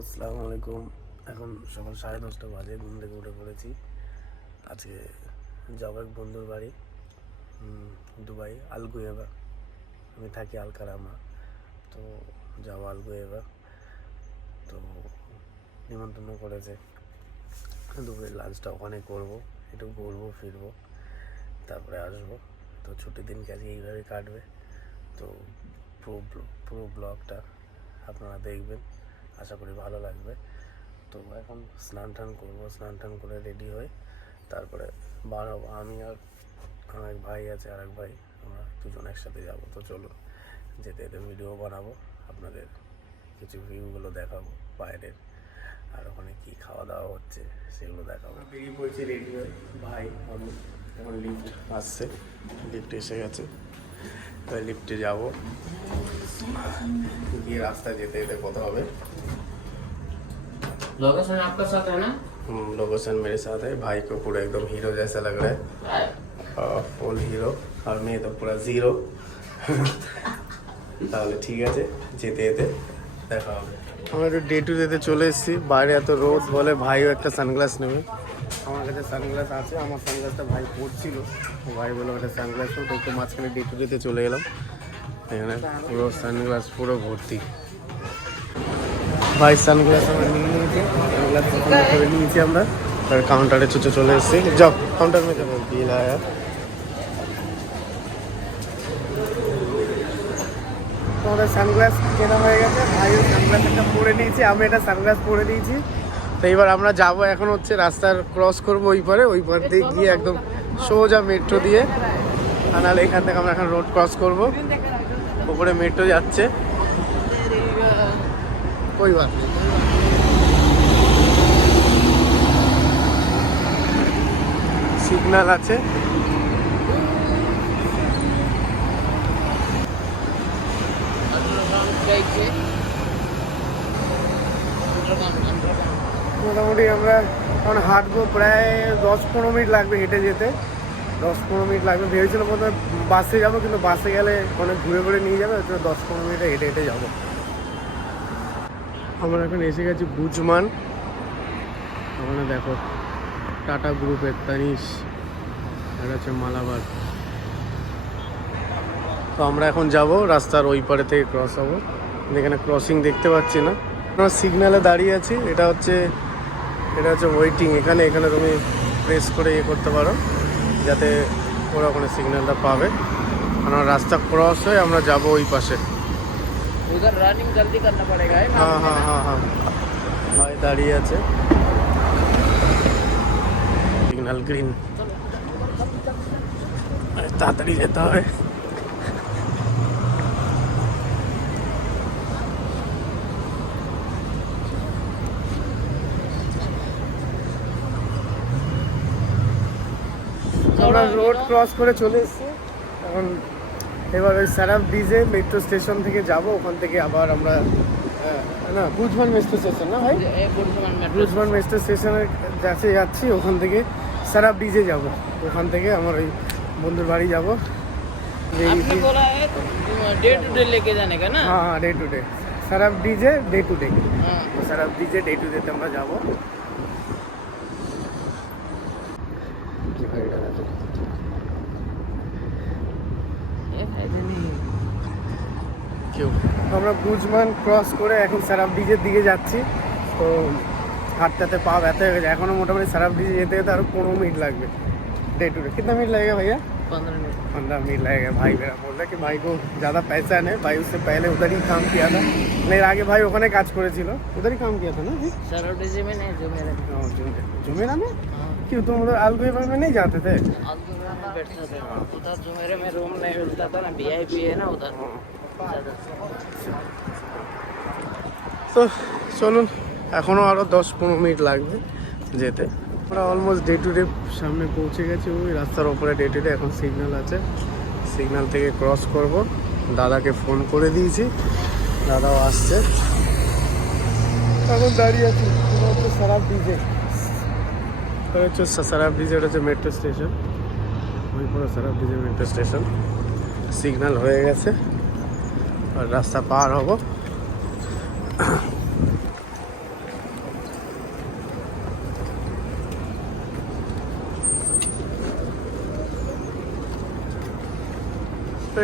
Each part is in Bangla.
আসসালামু আলাইকুম। এখন সকাল 10:30 বাজে, ঘুম থেকে উঠে পড়েছি। আজকে যাবো এক বন্ধুর বাড়ি, দুবাই আলগুয়েভা। আমি থাকি আলকারামা, তো যাবো আলগুয়েভা। তো নিমন্ত্রণ করেছে, দুপুরের লাঞ্চটা ওখানে করবো, একটু ঘুরবো ফিরবো, তারপরে আসবো। তো ছুটির দিন আজকে এইভাবে কাটবে। তো পুরো ব্লগটা আপনারা দেখবেন, আশা করি ভালো লাগবে। তো এখন স্নান টান করবো, স্নান টান করে রেডি হয়ে তারপরে বার হবো। আমি আর আমার এক ভাই আছে, আর এক ভাই, আমরা দুজন একসাথে যাবো। তো চলুন, যেতে যেতে ভিডিও বানাবো, আপনাদের কিছু ভিউগুলো দেখাবো বাইরের, আর ওখানে কী খাওয়া দাওয়া হচ্ছে সেগুলো দেখাবো। বেরিয়ে পড়েছি রেডি হয়ে, ভাই আমি। এখন লিফট আসছে, লিফট এসে গেছে, তাই লিফটে যাবো। গিয়ে রাস্তায় যেতে যেতে কথা হবে। लोकेशन आपका साथ है ना? लोकेशन मेरे साथ है। भाई को पूरा एकदम हीरो जैसा लग रहा है, फुल হিরো, আর মেয়ে তো পুরো জিরো। তাহলে ঠিক আছে, যেতে যেতে দেখা হবে। আমরা একটু ডে টু ডেতে চলে এসেছি। বাইরে এত রোদ বলে ভাইও একটা সানগ্লাস নেবে। আমার কাছে সানগ্লাস আছে, আমার সানগ্লাসটা ভাই পড়ছিল, ভাই বলে একটা সানগ্লাস হোক। তো একটু মাঝখানে ডে টু ডেতে চলে গেলাম। এখানে পুরো সানগ্লাস পুরো ভর্তি। ভাই সানগ্লাস আমরা নিয়ে নিয়েছি, সানগ্লাস পছন্দ করে নিয়েছি আমরা। আর কাউন্টারে চলে এসেছি। যাও কাউন্টার में যাবো, বিল আয়া। আমাদের সানগ্লাস কেনা হয়ে গেছে, ভাইও সানগ্লাস একটা পরে নিয়েছি, আমি একটা সানগ্লাস পরে নিয়েছি। তো এবার আমরা যাবো, এখন হচ্ছে রাস্তার ক্রস করবো ওই পার দিয়ে গিয়ে একদম সোজা মেট্রো দিয়ে। আর নাহলে এখান থেকে আমরা এখন রোড ক্রস করবো, ওপরে মেট্রো যাচ্ছে। कोई बात नहीं। সিগন্যাল আছে, মোটামুটি আমরা এখন হাঁটবো, প্রায় 10-15 মিনিট লাগবে হেঁটে যেতে, 10-15 মিনিট লাগবে। ভেবেছিলাম প্রথমে বাসে যাবো, কিন্তু বাসে গেলে অনেক ঘুরে নিয়ে যাবে, 10-15 মিনিটে হেঁটে যাবো। আমরা এখন এসে গেছি বুজমান। ওখানে দেখো টাটা গ্রুপের তানিশ, এটা হচ্ছে মালাবার। তো আমরা এখন যাব রাস্তার ওই পারে থেকে ক্রস হবো। এখানে ক্রসিং দেখতে পাচ্ছি না, আমরা সিগন্যালে দাঁড়িয়ে আছি। এটা হচ্ছে ওয়েটিং। এখানে তুমি প্রেস করে করতে পারো, যাতে ওরা ওখানে সিগন্যালটা পাবে। আমরা রাস্তা ক্রস হয়ে আমরা যাব ওই পাশে। उधर रनिंग जल्दी करना पड़ेगा है ना? हाँ भाई दाঁড়িয়ে আছে, সিগন্যাল গ্রিন, তাড়াতাড়ি যেতে হবে। আমরা রোড ক্রস করে চলে এসেছি। এখন এবার ওই সারাফ ব্রিজে মেট্রো স্টেশন থেকে যাব, ওখান থেকে আবার আমরা না বুজমান মেট্রো স্টেশন, না ভাই বুজমান মেট্রো স্টেশনের কাছে যাচ্ছি। ওখান থেকে সারাফ ব্রিজে যাব, ওখান থেকে আমার ওই বন্ধুর বাড়ি যাব। आपने बोला है डे टू डे लेके जाने का ना? हाँ डे टू डे, সারাফ ব্রিজে ডে টু ডে। সারাফ ব্রিজে ডে টু ডেতে আমরা যাবো। আমরা বুজমান ক্রস করে এখন সারাফ ব্রিজের দিকে যাচ্ছি। তো হাঁটতে পা ব্যথা হয়ে গেছে। এখনও মোটামুটি সারাফ ব্রিজে যেতে যেতে আরও 15 মিনিট লাগবে। डे टू डे कितना मिनट लगेगा भैया? 15 मिनट लगेगा। भाई मेरा बोल रहा है कि भाई को ज़्यादा पैसा नहीं, भाई उससे पहले उधर ही काम किया था, नहीं आगे भाई ওখানে কাজ করেছিল, उधर ही काम किया था ना जी? सरवटेजी में नहीं, जुमेरा में। क्यों तुम उधर आलगुएभा में नहीं जाते थे? आलगुएभा में बैठते थे उधर, जुमेरे में रूम नहीं मिलता था ना, वीआईपी है ना उधर। তো চলুন, এখনও আরও 10-15 মিনিট লাগবে যেতে। আমরা অলমোস্ট ডে টু ডে সামনে পৌঁছে গেছি। ওই রাস্তার ওপরে ডে টু ডে। এখন সিগন্যাল আছে, সিগন্যাল থেকে ক্রস করব। দাদাকে ফোন করে দিয়েছি, দাদাও আসছে। এখন দাঁড়িয়ে আছি সারাফ ব্রিজে। হচ্ছে সারাফ ব্রিজে, এটা হচ্ছে মেট্রো স্টেশন। ওই পুরো সারাফ ব্রিজের মেট্রো স্টেশন। সিগন্যাল হয়ে গেছে, আর রাস্তা পার হব।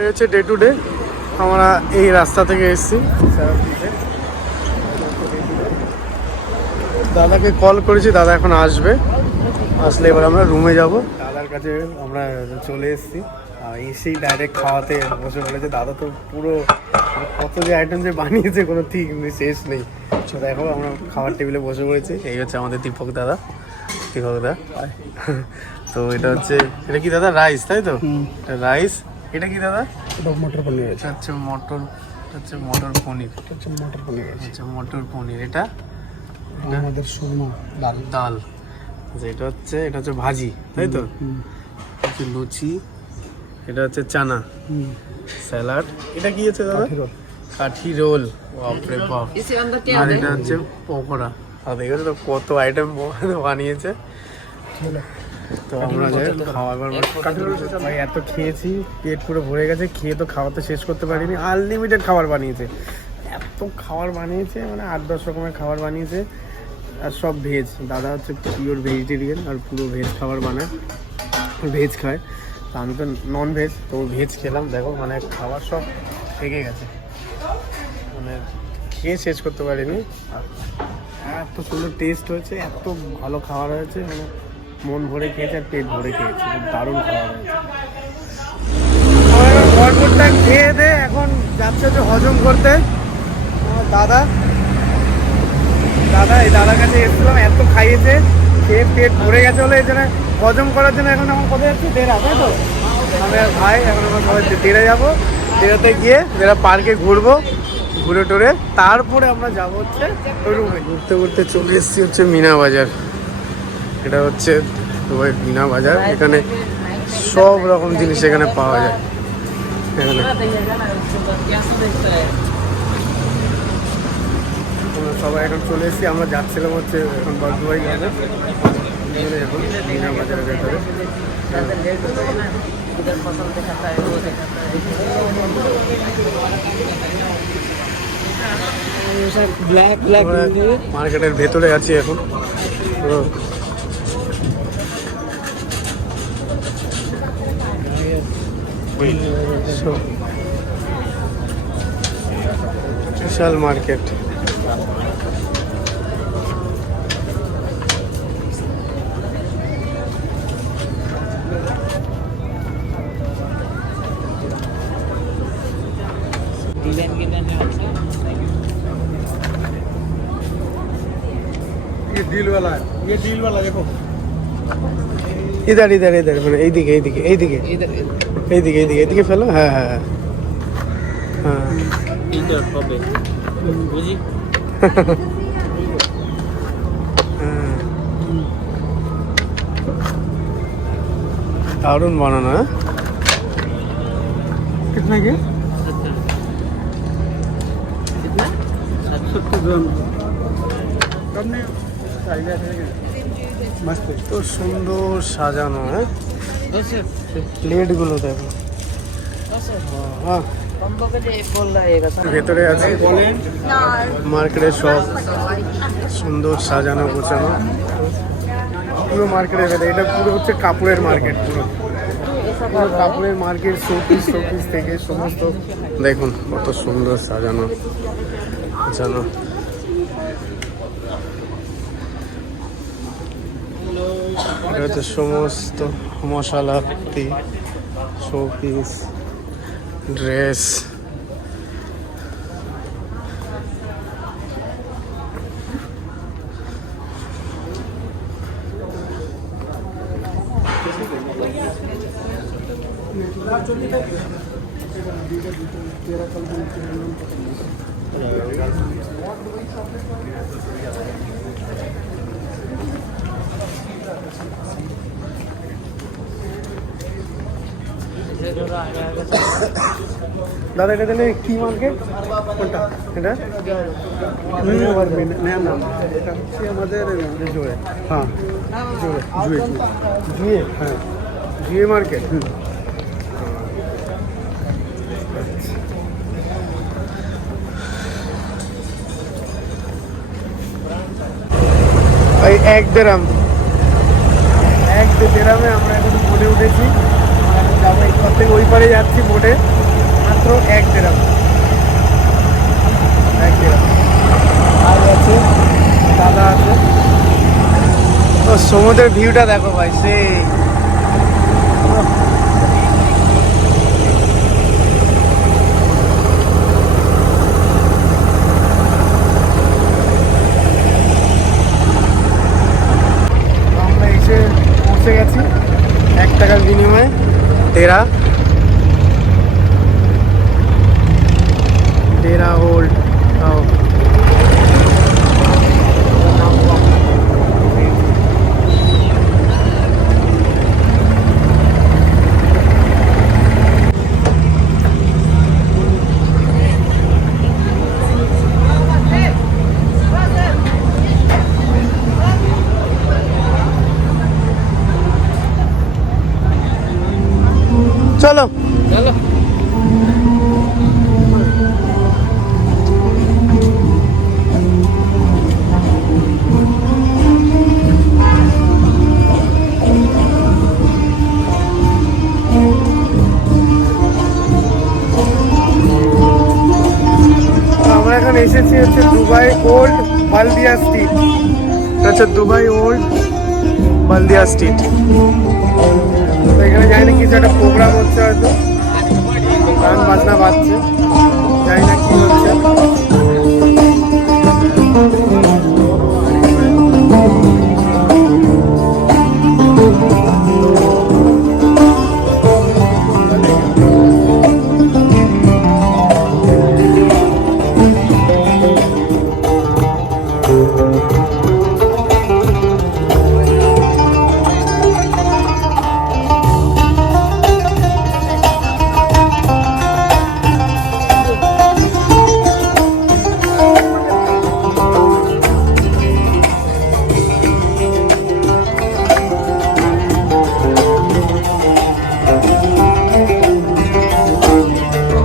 এই হচ্ছে ডে টু ডে। আমরা এই রাস্তা থেকে এসেছি। দাদাকে কল করেছি, দাদা এখন আসবে। আসলে এবার আমরা রুমে যাব। দাদার কাছে আমরা চলে এসেছি, এসেই ডাইরেক্ট খাওয়াতে বসে পড়েছে। দাদা তো পুরো কত যে আইটেম যে বানিয়েছে কোনো ঠিক নেই, শেষ নেই। তো দেখো আমরা খাওয়ার টেবিলে বসে পড়েছি। এই হচ্ছে আমাদের দীপক দাদা। তো এটা হচ্ছে, এটা কি দাদা রাইস তাই তো? রাইস। এটা কি দাদা? মটর পনির আছে। আচ্ছা মটর, হচ্ছে মটর পনির। হচ্ছে মটর পনির আছে। আচ্ছা মটর পনির। এটা আমাদের শুকনো ডাল। ডাল। আচ্ছা এটা হচ্ছে ভাজি তাই তো? হচ্ছে লুচি। এটা হচ্ছে চানা, স্যালাড। এটা কি আছে দাদা? কাঠি রোল। বাপরে বাপ। इसे अंदर क्या আর है এটা হচ্ছে পকোড়া। আর দেখো তো কত আইটেম বানিয়েছে। তো আমরা যাই খাওয়ার ভাই, এত খেয়েছি, পেট পুরো ভরে গেছে। খেয়ে তো খাওয়া তো শেষ করতে পারিনি। আনলিমিটেড খাবার বানিয়েছে, এত খাবার বানিয়েছে, মানে 8-10 রকমের খাবার বানিয়েছে। আর সব ভেজ। দাদা হচ্ছে পিওর ভেজিটেরিয়ান আর পুরো ভেজ খাবার বানায়, ভেজ খায়। তো আমি তো নন ভেজ, তো ভেজ খেলাম। দেখো মানে খাবার সব থেকে গেছে, মানে খেয়ে শেষ করতে পারিনি। আর এত সুন্দর টেস্ট হয়েছে, এত ভালো খাবার হয়েছে, মানে মন ভরে খেয়েছে আর পেট ভরে খেয়েছে। খুব দারুণ খাবার হয়েছে। ভরপুরটা খেয়ে দে এখন যাচ্ছে হচ্ছে হজম করতে। আমার দাদা এই দাদার কাছে এসেছিলাম, এত খাইয়েছে, খেয়ে পেট ভরে গেছে বলে এই জন্য হজম করার জন্য এখন আমার কোথায় যাচ্ছি? দেরা, তাই তো? আমি আর ভাই এখন আমরা সবাই দেরা যাবো। দেরাতে গিয়ে দেরা পার্কে ঘুরবো, ঘুরে টুরে তারপরে আমরা যাবো হচ্ছে রুমে। ঘুরতে ঘুরতে চলে এসেছি হচ্ছে মিনা বাজার। এটা হচ্ছে দুবাই মিনা বাজার। এখানে সব রকম জিনিস এখানে পাওয়া যায়। এখানে আমরা সবাই এখন চলে এসেছি। আমরা যাচ্ছিলাম হচ্ছে এখন দুবাই যাবে, এখন মিনা বাজারের ভেতরে। इधर फसल दिखाता है, वो दिखाता है। ब्लैक ब्लैक মার্কেটের ভেতরে আছি এখন। পুরো বিশাল মার্কেট। ये डील वाला है, ये डील वाला देखो। इधर इधर इधर মানে এইদিকে এইদিকে এইদিকে इधर এইদিকে এইদিকে এইদিকে ফেলো। হ্যাঁ হ্যাঁ হ্যাঁ इधर হবে বুঝি। দারুণ বানানো। হ্যাঁ कितना के? कितना 70 ग्राम। कम नहीं आइडिया है। मस्त है। তো সুন্দর সাজানো। হ্যাঁ ऐसे প্লেটগুলো দেখো। হ্যাঁ कम्बो के लिए बोल रहा है कसम। ভেতরে আছে মার্কেটের সব সুন্দর সাজানো গোছানো পুরো মার্কেটের ভেতরে। এটা পুরো হচ্ছে কাপড়ের মার্কেট। পুরো পুরো কাপড়ের মার্কেট, শোপিস থেকে সমস্ত দেখুন কত সুন্দর সাজানো গোছানো। এটা হচ্ছে সমস্ত মশলাপাতি, শোপিস, ড্রেস। দাদা এটা তাহলে কি মার্কেট? কোনটা এটা? नया नाम এটা হচ্ছে আমাদের জুয়ে। হ্যাঁ জুয়ে জুয়ে। হ্যাঁ জুয়ে মার্কেট। ভাই 1 দিরহাম আমরা এখন বোটে উঠেছি। আমরা এখন যাবো এই ঘর থেকে ওই পারে যাচ্ছি বোটে। মাত্র 1 দিরহাম। আর আছে দাদা আছে। ও সমুদ্রের ভিউটা দেখো ভাই, সেই আমরা এসে পৌঁছে গেছি। 1 টাকার বিনিময়ে डेरा ओल्ड टाउन। चलो চলো। আমরা এখন এসেছি হচ্ছে দুবাই ওল্ড বালদিয়া স্ট্রিট। আচ্ছা, দুবাই ওল্ড বালদিয়া স্ট্রিট। তো এখানে জানি না কিছু একটা প্রোগ্রাম হচ্ছে, হয়তো গান বাজনা বাজছে, জানি না কি হচ্ছে।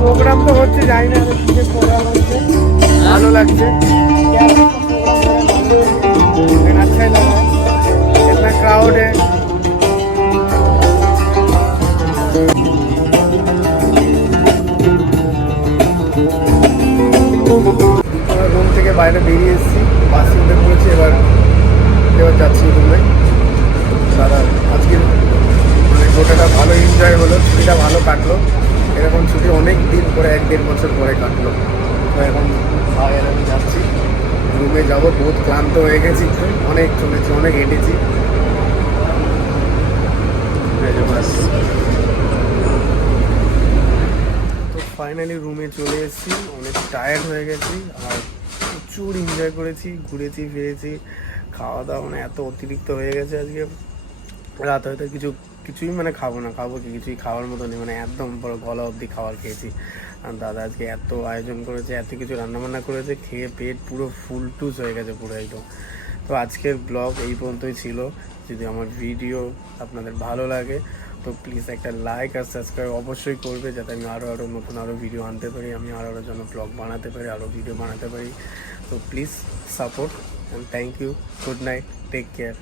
প্রোগ্রাম তো হচ্ছে, জানি না কিসের প্রোগ্রাম হচ্ছে, ভালো লাগছে। अच्छा ही लगा, इतना क्राउड है। রুম থেকে বাইরে বেরিয়ে এসেছি, বাসে উঠে পড়েছি, এবার যাচ্ছি রুমে। দাদা আজকে মানে গোটাটা ভালো এনজয় হলো, ছুটিটা ভালো কাটলো। এরকম ছুটি অনেক দিন পরে, 1-1.5 বছর পরে কাটলো। তো এখন ভাইয়ের আমি যাচ্ছি, রুমে যাব। বহুত ক্লান্ত হয়ে গেছি, অনেক চলেছি, অনেক হেঁটেছি। তো ফাইনালি রুমে চলে এসেছি, অনেক টায়ার্ড হয়ে গেছি আর প্রচুর এনজয় করেছি, ঘুরেছি ফিরেছি, খাওয়া দাওয়া মানে এত অতিরিক্ত হয়ে গেছে আজকে। রাত হয়তো কিছুই মানে খাবো কি, কিছুই খাওয়ার মতো নেই, মানে একদম বড় গলা অবধি খাবার খেয়েছি। আর দাদা আজকে এত আয়োজন করেছে, এত কিছু রান্নাবান্না করেছে, খেয়ে পেট পুরো ফুল টুস হয়ে গেছে পুরো একদম। তো আজকের ব্লগ এই পর্যন্তই ছিল। যদি আমার ভিডিও আপনাদের ভালো লাগে তো প্লিজ একটা লাইক আর সাবস্ক্রাইব অবশ্যই করবে, যাতে আমি আরও নতুন ভিডিও আনতে পারি, আমি আরও জন্য ব্লগ বানাতে পারি, আরও ভিডিও বানাতে পারি। তো please support and thank you. Good night, take care.